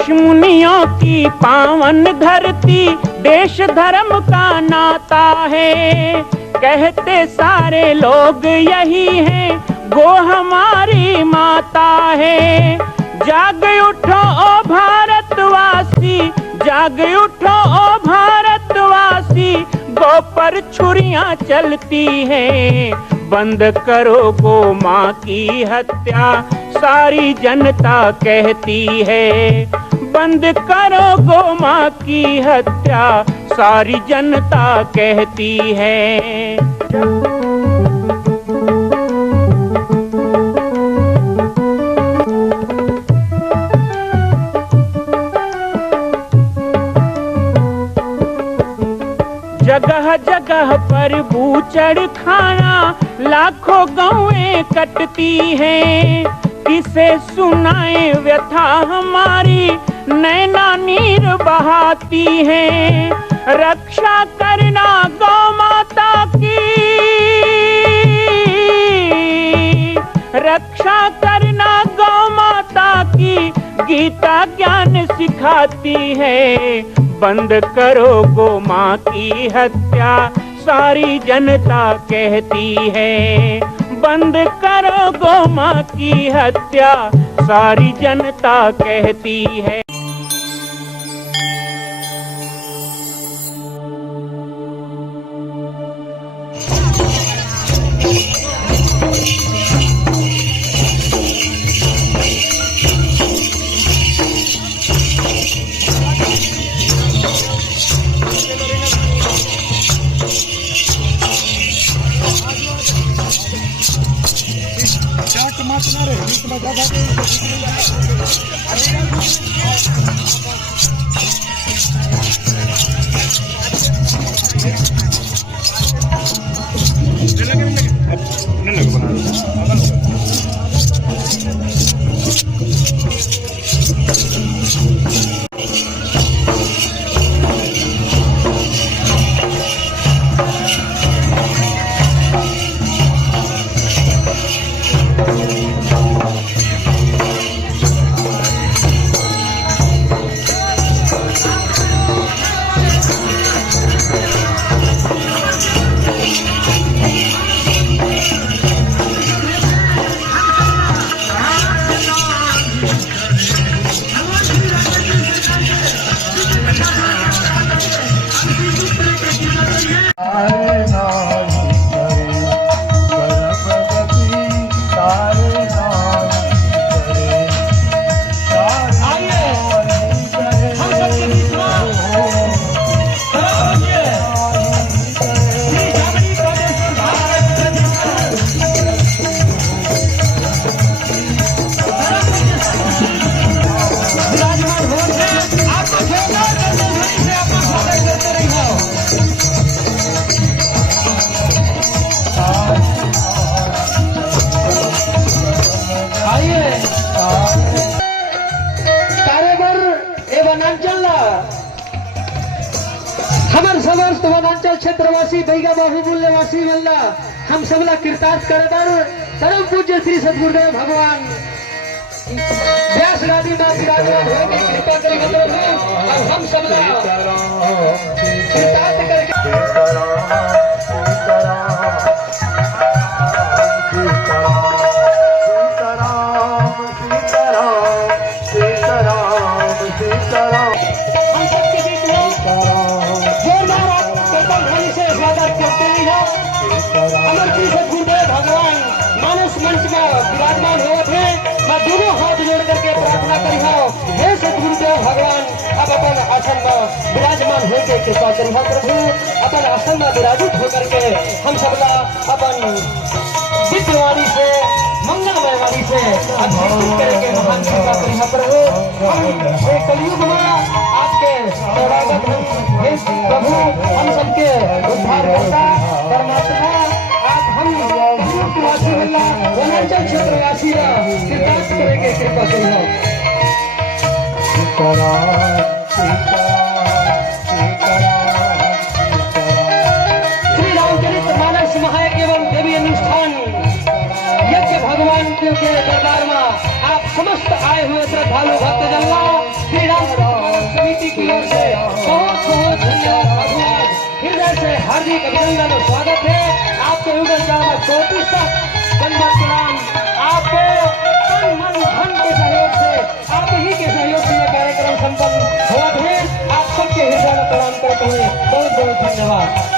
ऋषि मुनियों की पावन धरती, देश धर्म का नाता है। कहते सारे लोग यही हैं, गो हमारी माता है। जाग उठो ओ भारतवासी, जाग उठो ओ भारतवासी, गो पर छुरियां चलती हैं। बंद करो गो माँ की हत्या, सारी जनता कहती है। बंद करो गो माँ की हत्या, सारी जनता कहती है। जगह जगह पर बूचड़ खाना, लाखों गौएं कटती हैं। किसे सुनाए व्यथा हमारी, नैना नीर बहाती हैं। रक्षा करना गौ माता की, रक्षा करना गौ माता की, गीता ज्ञान सिखाती है। बंद करो गो माँ की हत्या, सारी जनता कहती है। बंद करो गो माँ की हत्या, सारी जनता कहती है। समस्त वनांचल क्षेत्रवासी बैगा बाहुमूल्यवासी मल्ला हम सबला कृतार्थ करे बर परम पूज्य श्री सद्गुरुदेव भगवान व्यास गादी में विराजमान होकर कृपा करी मतलब और हम सबला कृतार्थ करके भगवान मानस मंच में विराजमान हो थे। मैं दोनों हाथ जोड़ करके प्रार्थना करी हो, हे सद्गुरुदेव भगवान अब अपन आसन में विराजमान होकर कृपा करी हो प्रभु। अपन आसन में विराजित होकर के हम सबला अपन दिव्यवाणी से मंगलमय वाणी से अभिषेक करके महान कृपा करी हो प्रभु। हम कलयुग में आपके शरणागत हे प्रभु, हम सबके उद्धार करता परमात्मा वासी मल्ला वनांचल क्षेत्रवासी कृतार्थ करेंगे कृपा करियो। श्री रामचरित मानस महायज्ञ एवं देवी अनुष्ठान यज्ञ भगवान भगवान के दरबार में आप समस्त आए हुए श्रद्धालु भक्तजन श्री राम समिति की ओर से बहुत बहुत धन्यवाद भगवान हृदय से हार्दिक अभिनंदन और स्वागत है आपके युगल जामा कोटि दंडवत प्रणाम आपको तन मन धन के सहयोग से आप ही के सहयोग से यह कार्यक्रम संपन्न हुआ है आप सबके हृदय में प्रणाम करते हुए बहुत बहुत धन्यवाद।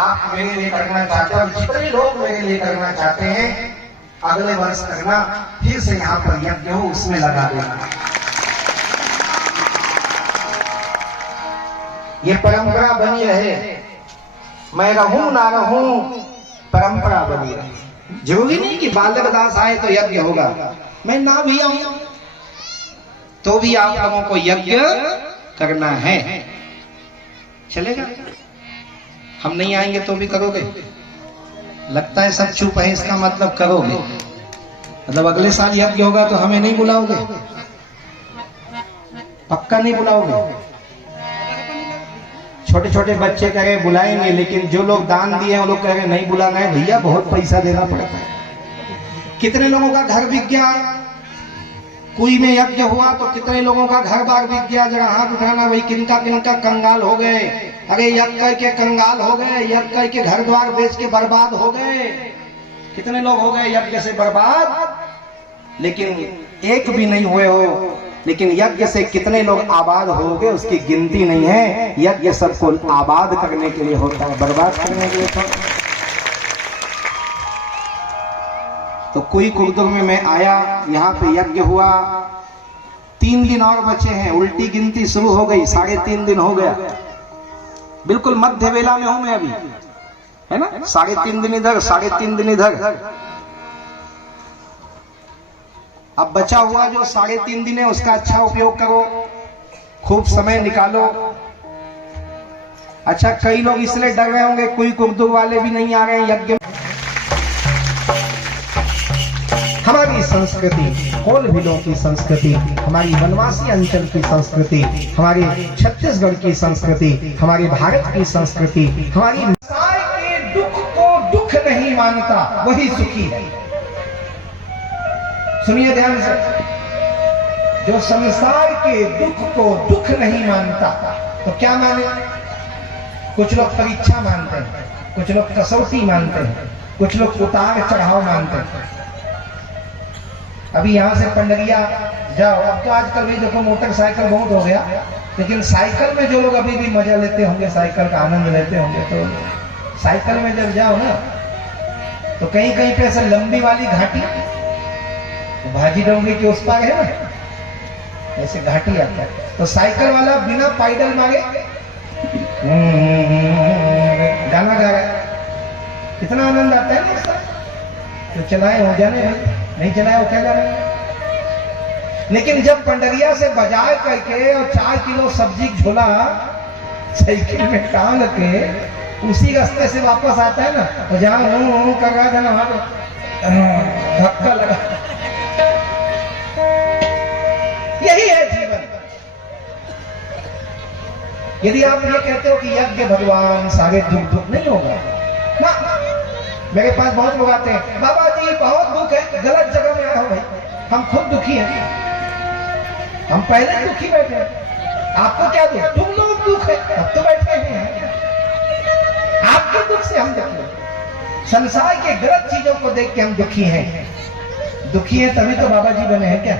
आप मेरे लिए करना चाहते हैं और जितने लोग मेरे लिए करना चाहते हैं अगले वर्ष करना फिर से यहाँ पर यज्ञ हो उसमें लगा देना। ये परंपरा बनी रहे, मैं रहूं ना रहूं परंपरा बनी रहे। जरूरी नहीं कि बालक दास आए तो यज्ञ होगा, मैं ना भी आऊं तो भी आप लोगों को यज्ञ करना है। चलेगा? हम नहीं आएंगे तो भी करोगे? लगता है सब चुप है, इसका मतलब करोगे। मतलब अगले साल यज्ञ होगा तो हमें नहीं बुलाओगे? पक्का नहीं बुलाओगे? छोटे छोटे बच्चे कह रहे बुलाएंगे, लेकिन जो लोग दान दिए हैं वो लोग कह रहे नहीं बुलाना है भैया, बहुत पैसा देना पड़ता है। कितने लोगों का घर बिक गया? कुई में यज्ञ हुआ तो कितने लोगों का घर बार बिक गया? जरा हाथ उठाना भाई, किनका किनका कंगाल हो गए। अरे यज्ञ करके कंगाल हो गए, यज्ञ करके घर द्वार बेच के बर्बाद हो गए। कितने लोग हो गए यज्ञ से बर्बाद? लेकिन एक भी नहीं हुए हो। लेकिन यज्ञ से कितने लोग आबाद हो गए उसकी गिनती नहीं है। यज्ञ सबको आबाद करने के लिए होता है, बर्बाद करने के लिए तो कोई कुर्दुर में मैं आया, यहाँ पे यज्ञ हुआ, 3 दिन और बचे हैं, उल्टी गिनती शुरू हो गई, 3.5 दिन हो गया। बिल्कुल मध्य वेला में हूं मैं अभी, है ना? 3.5 दिन इधर, 3.5 दिन इधर। अब बचा हुआ जो 3.5 दिन है उसका अच्छा उपयोग करो, खूब समय निकालो। अच्छा, कई लोग इसलिए डर रहे होंगे कोई कुर्दुर वाले भी नहीं आ रहे हैं यज्ञ। हमारी संस्कृति, कोलभिलों की संस्कृति, हमारी वनवासी अंचल की संस्कृति, हमारे छत्तीसगढ़ की संस्कृति, हमारे भारत की संस्कृति, हमारी संसार के दुख को दुख नहीं मानता वही सुखी है। सुनिए ध्यान से, जो संसार के दुख को दुख नहीं मानता तो क्या माने? कुछ लोग परीक्षा मानते हैं, कुछ लोग कसौटी मानते हैं, कुछ लोग उतार चढ़ाव मानते हैं। अभी यहाँ से पंडरिया जाओ, अब तो आजकल भी देखो मोटरसाइकिल बहुत हो गया, लेकिन साइकिल में जो लोग अभी भी मजा लेते होंगे, साइकिल का आनंद लेते होंगे, तो साइकिल में जब जाओ ना तो कहीं कहीं पे ऐसे लंबी वाली घाटी, तो भाजी डोंगरी के उस पार है ना, ऐसे घाटी आता है, तो साइकिल वाला बिना पैडल मारे गाना गा रहा है, कितना आनंद आता है ना उसका। तो चलाए हो जाने भाई, नहीं चलाए हो क्या जाने। लेकिन जब पंडरिया से बाजार करके और 4 किलो सब्जी झोला साइकिल में टांग के उसी रास्ते से वापस आता है ना, तो जहां कर रहा था ना वहां धक्का लगा। यही है जीवन। यदि आप ये कहते हो कि यज्ञ भगवान सारे दुख नहीं होगा ना, मेरे पास बहुत लोग आते हैं, बाबा जी बहुत दुख है, गलत जगह में आया हो भाई, हम खुद दुखी हैं, हम पहले दुखी बैठे हैं, आपको क्या दुख, तुम लोग दुख है अब तो बैठे हैं, आपके दुख से हम दुखी हैं। संसार के गलत चीजों को देख के हम दुखी हैं। दुखी हैं तभी तो बाबा जी बने हैं क्या?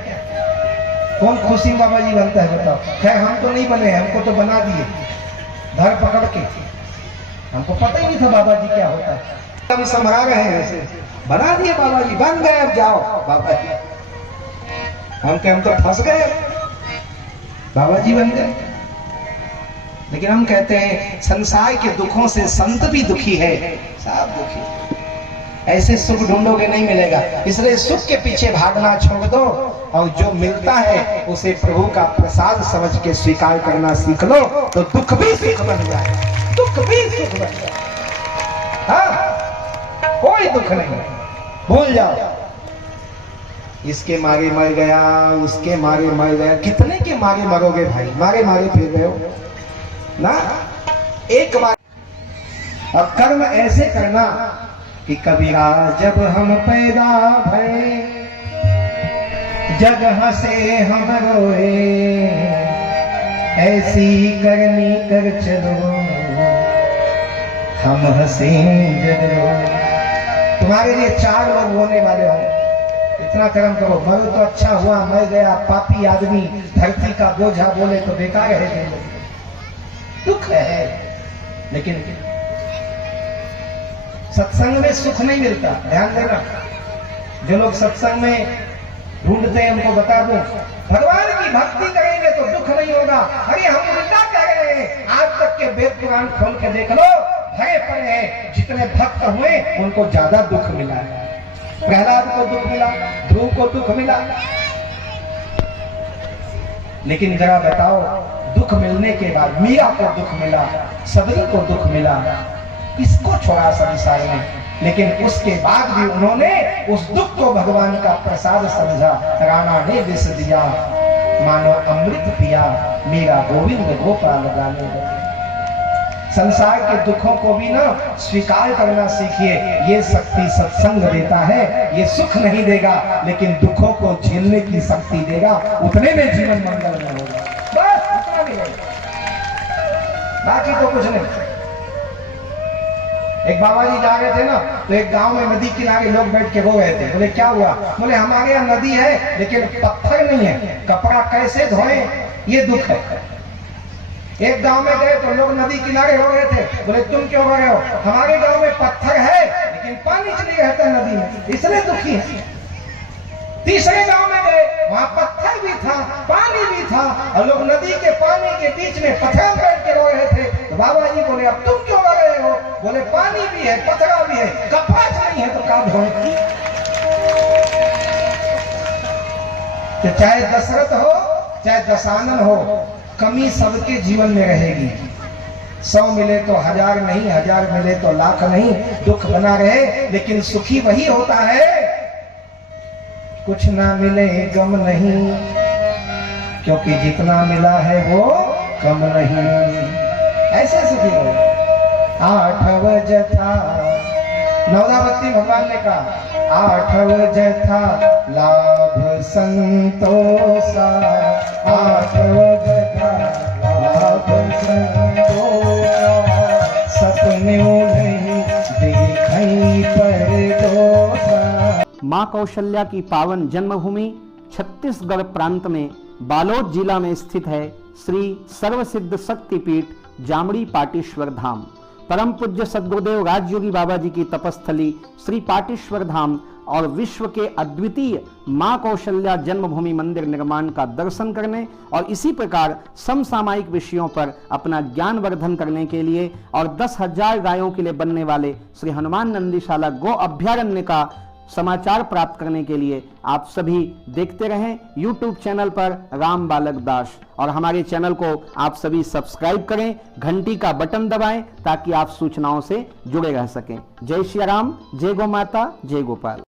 कौन खुशी बाबा जी बनता है बताओ? खैर हम तो नहीं बने, हमको तो बना दिए धर पकड़ के, हमको पता ही नहीं था बाबा जी क्या होता है, हम समरा गए हैं ऐसे, बना दिए बाबा जी, बन गए, अब जाओ बाबा जी, हम तो फंस गए, बाबा जी बन गए। लेकिन हम कहते हैं संसार के दुखों से संत भी दुखी है, सब दुखी, ऐसे सुख ढूंढोगे नहीं मिलेगा, इसलिए सुख के पीछे भागना छोड़ दो और जो मिलता है उसे प्रभु का प्रसाद समझ के स्वीकार करना सीख लो, तो दुख भी सुख बन जाए, दुख भी सुख बन जाए। हाँ, कोई दुख नहीं, भूल जाओ, इसके मारे मर गया, उसके मारे मर गया, कितने के मारे मरोगे भाई, मारे मारे फिर रहे हो ना, एक बार। अब कर्म ऐसे करना कि कबीरा जब हम पैदा भये, जग हंसे हम रोए, ऐसी करनी कर चलो, हम हंसे जग रोए। तुम्हारे लिए 4 लोग होने वाले हो, इतना कर्म करो, मरो तो अच्छा हुआ, मर गया पापी आदमी धरती का बोझा बोले तो बेकार है, दुख है। लेकिन सत्संग में सुख नहीं मिलता, ध्यान देना, जो लोग सत्संग में ढूंढते हैं उनको बता दूं, भगवान की भक्ति करेंगे तो दुख नहीं होगा। अरे हम उल्टा कह रहे हैं, आज तक के वेद पुराण खोल के देख लो, भरे पड़े हैं, जितने भक्त हुए उनको ज्यादा दुख मिला है। प्रहलाद को दुख मिला, ध्रुव को दुख मिला, लेकिन जरा बताओ, दुख मिलने के बाद मीरा को दुख मिला, सबरी को दुख मिला, किसको छोड़ा संसार में? लेकिन उसके बाद भी उन्होंने उस दुख को भगवान का प्रसाद समझा। राणा ने विष दिया, मानो अमृत पिया, मेरा गोविंद गोपाल गाने लगे। संसार के दुखों को भी ना स्वीकार करना सीखिए, ये शक्ति सत्संग देता है, ये सुख नहीं देगा लेकिन दुखों को झेलने की शक्ति देगा, उतने में जीवन मंगल में होगा, बस उतना भी होगा, बाकी तो कुछ नहीं। एक बाबा जी जा रहे थे ना, तो एक गांव में नदी किनारे लोग बैठ के रो रहे थे, बोले क्या हुआ? बोले हमारे यहाँ नदी है लेकिन पत्थर नहीं है, कपड़ा कैसे धोए ये दुख है। एक गांव में गए तो लोग नदी किनारे हो रहे थे, बोले तुम क्यों हो रहे हो? हमारे गांव में पत्थर है लेकिन पानी नहीं रहता नदी में, इसलिए दुखी है। तीसरे गांव में गए, वहां पत्थर भी था, पानी भी था, और लोग नदी के पानी के बीच में पत्थर बैठ के रो रहे थे। तो बाबा जी बोले अब तुम क्यों रो रहे हो? बोले पानी भी है, पत्थर भी है, कपड़ा नहीं है तो काम धोए। तो चाहे दशरथ हो चाहे दशानन हो, कमी सबके जीवन में रहेगी। 100 मिले तो 1000 नहीं, 1000 मिले तो लाख नहीं, दुख बना रहे, लेकिन सुखी वही होता है कुछ ना मिले गम नहीं, क्योंकि जितना मिला है वो कम नहीं, ऐसे सुखी हो। 8 जथा नवदावती भगवान ने कहा, 8 जथा लाभ संतोषा, 8 जथा लाभ संतोषा, अपने नहीं देखई पर दोसा। मां कौशल्या की पावन जन्मभूमि छत्तीसगढ़ प्रांत में बालोद जिला में स्थित है श्री सर्वसिद्ध शक्तिपीठ जामड़ी पाटेश्वर धाम। परम पूज्य सद्गुरुदेव राजयोगी बाबा जी की तपस्थली श्री पाटेश्वर धाम और विश्व के अद्वितीय मां कौशल्या जन्मभूमि मंदिर निर्माण का दर्शन करने और इसी प्रकार समसामयिक विषयों पर अपना ज्ञान वर्धन करने के लिए और 10,000 गायों के लिए बनने वाले श्री हनुमान नंदीशाला गो अभ्यारण्य का समाचार प्राप्त करने के लिए आप सभी देखते रहें YouTube चैनल पर राम बालक दास, और हमारे चैनल को आप सभी सब्सक्राइब करें, घंटी का बटन दबाएं ताकि आप सूचनाओं से जुड़े रह सकें। जय श्री राम, जय गौ माता, जय गोपाल।